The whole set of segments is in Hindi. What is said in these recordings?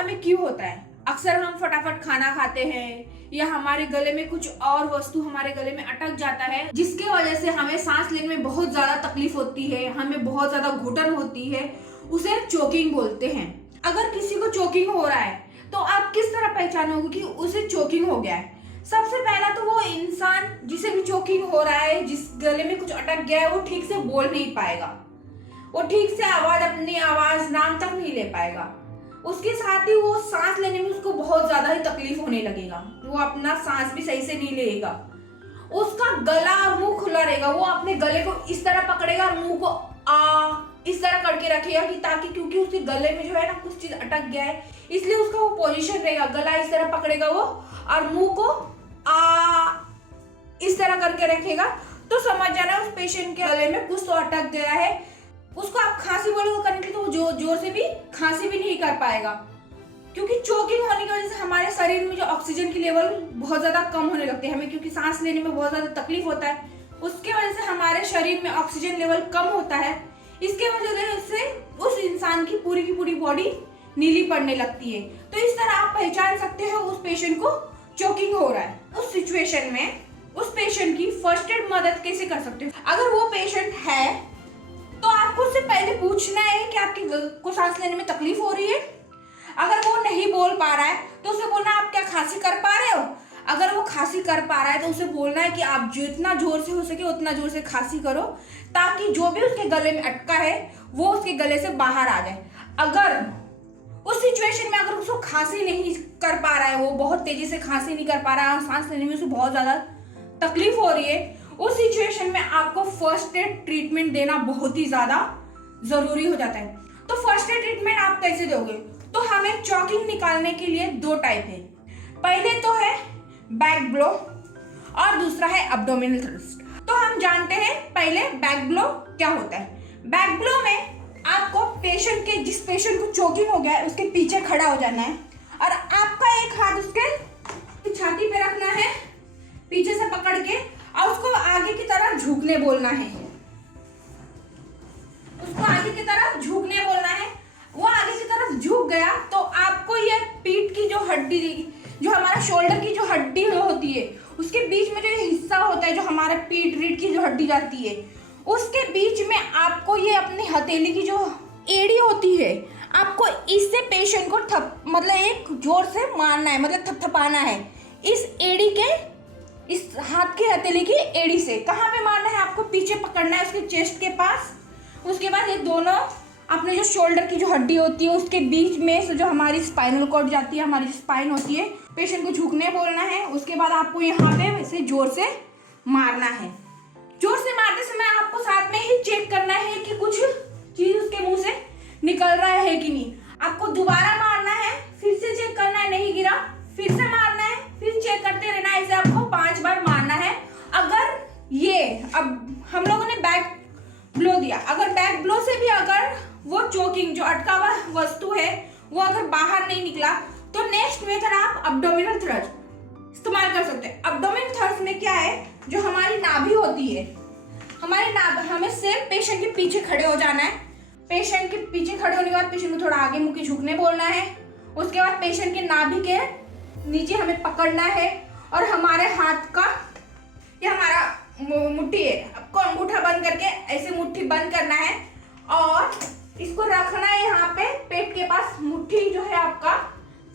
हमें क्यों होता है? अक्सर हम फटाफट खाना खाते हैं या हमारे गले में कुछ और वस्तु हमारे गले में अटक जाता है, जिसके वजह से हमें सांस लेने में बहुत ज्यादा तकलीफ होती है, हमें बहुत ज्यादा घुटन होती है। उसे चोकिंग बोलते हैं। अगर किसी को चोकिंग हो रहा है तो आप किस तरह पहचानोगे कि उसे चोकिंग हो गया है? सबसे पहला तो वो इंसान जिसे भी चोकिंग हो रहा है, जिस गले में कुछ अटक गया है, वो ठीक से बोल नहीं पाएगा, वो ठीक से अपनी आवाज नाम तक नहीं ले पाएगा। उसके साथ ही वो सांस लेने में उसको बहुत ज्यादा ही तकलीफ होने लगेगा, वो अपना सांस भी सही से नहीं लेगा। उसका गला और मुंह खुला रहेगा, वो अपने गले को इस तरह पकड़ेगा और मुंह को आ इस तरह करके रखेगा कि ताकि, क्योंकि उसके गले में जो है ना कुछ चीज अटक गया है, इसलिए उसका वो पोजीशन रहेगा, गला इस तरह पकड़ेगा वो और मुंह को आ इस तरह करके रखेगा। तो समझ जाना उस पेशेंट के गले में कुछ तो अटक गया है। उसको आप खांसी बोलोगे करने के लिए तो वो जोर से भी खांसी भी नहीं कर पाएगा, क्योंकि चोकिंग होने की वजह से हमारे शरीर में जो ऑक्सीजन की लेवल बहुत ज्यादा कम होने लगते हैं, हमें क्योंकि सांस लेने में बहुत ज्यादा तकलीफ होता है, उसके वजह से हमारे शरीर में ऑक्सीजन लेवल कम होता है। इसके वजह से उस इंसान की पूरी बॉडी नीली पड़ने लगती है। तो इस तरह आप पहचान सकते हो उस पेशेंट को चोकिंग हो रहा है। उस सिचुएशन में उस पेशेंट की फर्स्ट एड मदद कैसे कर सकते हो? अगर वो पेशेंट है तो आपको उससे पहले पूछना है कि आपकी को सांस लेने में तकलीफ हो रही है। अगर वो नहीं बोल पा रहा है तो उसे बोलना आप क्या खांसी कर पा रहे हो? अगर वो खांसी कर पा रहा है तो उसे बोलना है कि आप जितना जोर से हो सके उतना जोर से खांसी करो, ताकि जो भी उसके गले में अटका है वो उसके गले से बाहर आ जाए। अगर उस सिचुएशन में अगर उसको खांसी नहीं कर पा रहा है, वो बहुत तेजी से खांसी नहीं कर पा रहा है, सांस लेने में उसे बहुत ज्यादा तकलीफ हो रही है, उस सिचुएशन में आपको फर्स्ट एड ट्रीटमेंट देना बहुत ही ज्यादा जरूरी हो जाता है। तो फर्स्ट एड ट्रीटमेंट आप कैसे दोगे? तो हमें चोकिंग निकालने के लिए दो टाइप है। पहले तो है बैक ब्लो और दूसरा है एब्डोमिनल थ्रस्ट। तो हम जानते हैं पहले बैक ब्लो क्या होता है। बैक ब्लो में आपको जिस पेशेंट को चोकिंग हो गया है उसके पीछे खड़ा हो जाना है और आपका एक हाथ उसके छाती पे रखना है पीछे से पकड़ के, और उसको आगे की तरफ झुकने बोलना है। उसको आगे की तरफ झुकने बोलना है। वो आगे की तरफ झुक गया तो आपको ये पीठ की जो हड्डी, जो हमारा शोल्डर की जो हड्डी होती है, उसके बीच में जो हिस्सा होता है, जो हमारा रीढ़ की जो हड्डी जाती है, उसके बीच में आपको ये अपनी हथेली की जो एड़ी होती है, आपको इससे पेशेंट को मतलब एक जोर से मारना है, मतलब थपथपाना है इस एड़ी के, इस हाथ की हथेली की एड़ी से। कहाँ पे मारना है? आपको पीछे पकड़ना है उसके चेस्ट के पास। उसके बाद ये दोनों अपने जो शोल्डर की जो हड्डी होती है उसके बीच में से जो हमारी स्पाइनल कॉर्ड जाती है, हमारी जो स्पाइन होती है, पेशेंट को झुकने बोलना है। उसके बाद आपको यहाँ पे वैसे जोर से मारना है। जोर से मारते समय आपको साथ में ही चेक करना है कि कुछ चीज उसके मुंह से निकल रहा है कि नहीं। आपको दोबारा मारना है, फिर से चेक करना है नहीं गिरा, फिर से मारना है, फिर चेक करते रहना है। ऐसे आपको 5 बार मारना है। अगर ये अब हम लोगों ने बैक ब्लो दिया, अगर बैक ब्लो से भी अगर वो चोकिंग जो अटका हुआ वस्तु है वो अगर बाहर नहीं निकला तो नेक्स्ट मेथड आप एब्डोमिनल थ्रस्ट इस्तेमाल कर सकते हैं। एब्डोमिनल थ्रस्ट में क्या है, जो हमारी नाभि होती है, हमारी नाभि, हमें सेम पेशेंट के पीछे खड़े हो जाना है। पेशेंट के पीछे खड़े होने के बाद पेशेंट को थोड़ा आगे मुंह के झुकने बोलना है। उसके बाद पेशेंट के नाभि के नीचे हमें पकड़ना है और हमारे हाथ का, ये हमारा मुट्ठी है, आपको अंगूठा बंद करके ऐसे मुट्ठी बंद करना है और इसको रखना है यहाँ पे पेट के पास। मुट्ठी जो है आपका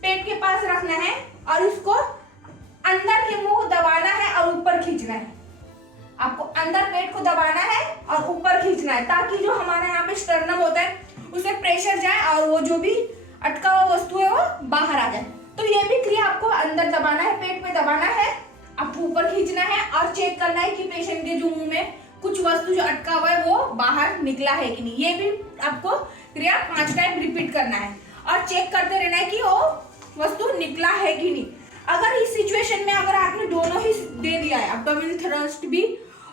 पेट के पास रखना है और इसको अंदर के मुंह दबाना है और ऊपर खींचना है। आपको अंदर पेट को दबाना है और ऊपर खींचना है, ताकि जो हमारे यहाँ पे स्टर्नम होता है उसे प्रेशर जाए और वो जो भी अटका हुआ वस्तु है वो बाहर आ जाए। तो ये भी क्रिया आपको अंदर दबाना है, पेट में दबाना है, आपको ऊपर खींचना है और चेक करना है कि पेशेंट के जो मुंह में कुछ वस्तु जो अटका हुआ है वो बाहर निकला है कि नहीं। ये भी आपको क्रिया 5 टाइम रिपीट करना है और चेक करते रहना है कि वो वस्तु निकला है कि नहीं। अगर इस सिचुएशन में अगर आपने दोनों ही दे दिया है, एब्डोमिनल थ्रस्ट भी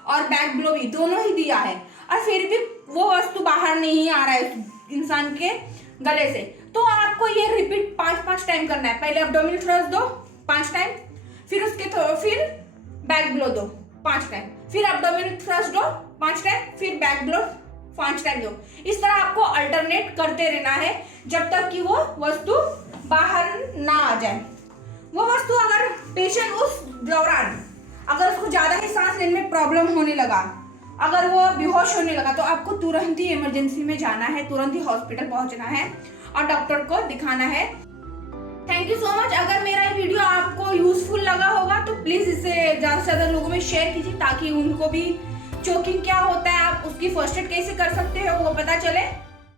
और बैक ब्लो भी दोनों ही दिया है, और फिर भी वो वस्तु बाहर नहीं आ रहा है इंसान के गले से, तो आपको ये रिपीट 5-5 टाइम करना है। पहले एब्डोमिनल थ्रस्ट दो 5 टाइम, फिर फिर बैक ब्लो दो 5 टाइम, फिर एब्डोमिनल थ्रस्ट दो 5 टाइम, फिर बैक ब्लो 5 टाइम दो। इस तरह आपको अल्टरनेट करते रहना है जब तक कि वो वस्तु बाहर ना आ जाए। वो वस्तु अगर पेशेंट उस दौरान अगर उसको ज्यादा ही सांस लेने में प्रॉब्लम होने लगा, अगर वो बेहोश होने लगा, तो आपको तुरंत ही इमरजेंसी में जाना है, तुरंत ही हॉस्पिटल पहुंचना है और डॉक्टर को दिखाना है। Thank you so much. अगर मेरा ये वीडियो आपको यूजफुल लगा होगा तो प्लीज इसे ज्यादा से ज्यादा लोगों में शेयर कीजिए, ताकि उनको भी चोकिंग क्या होता है, आप उसकी फर्स्ट एड कैसे कर सकते हो वो पता चले।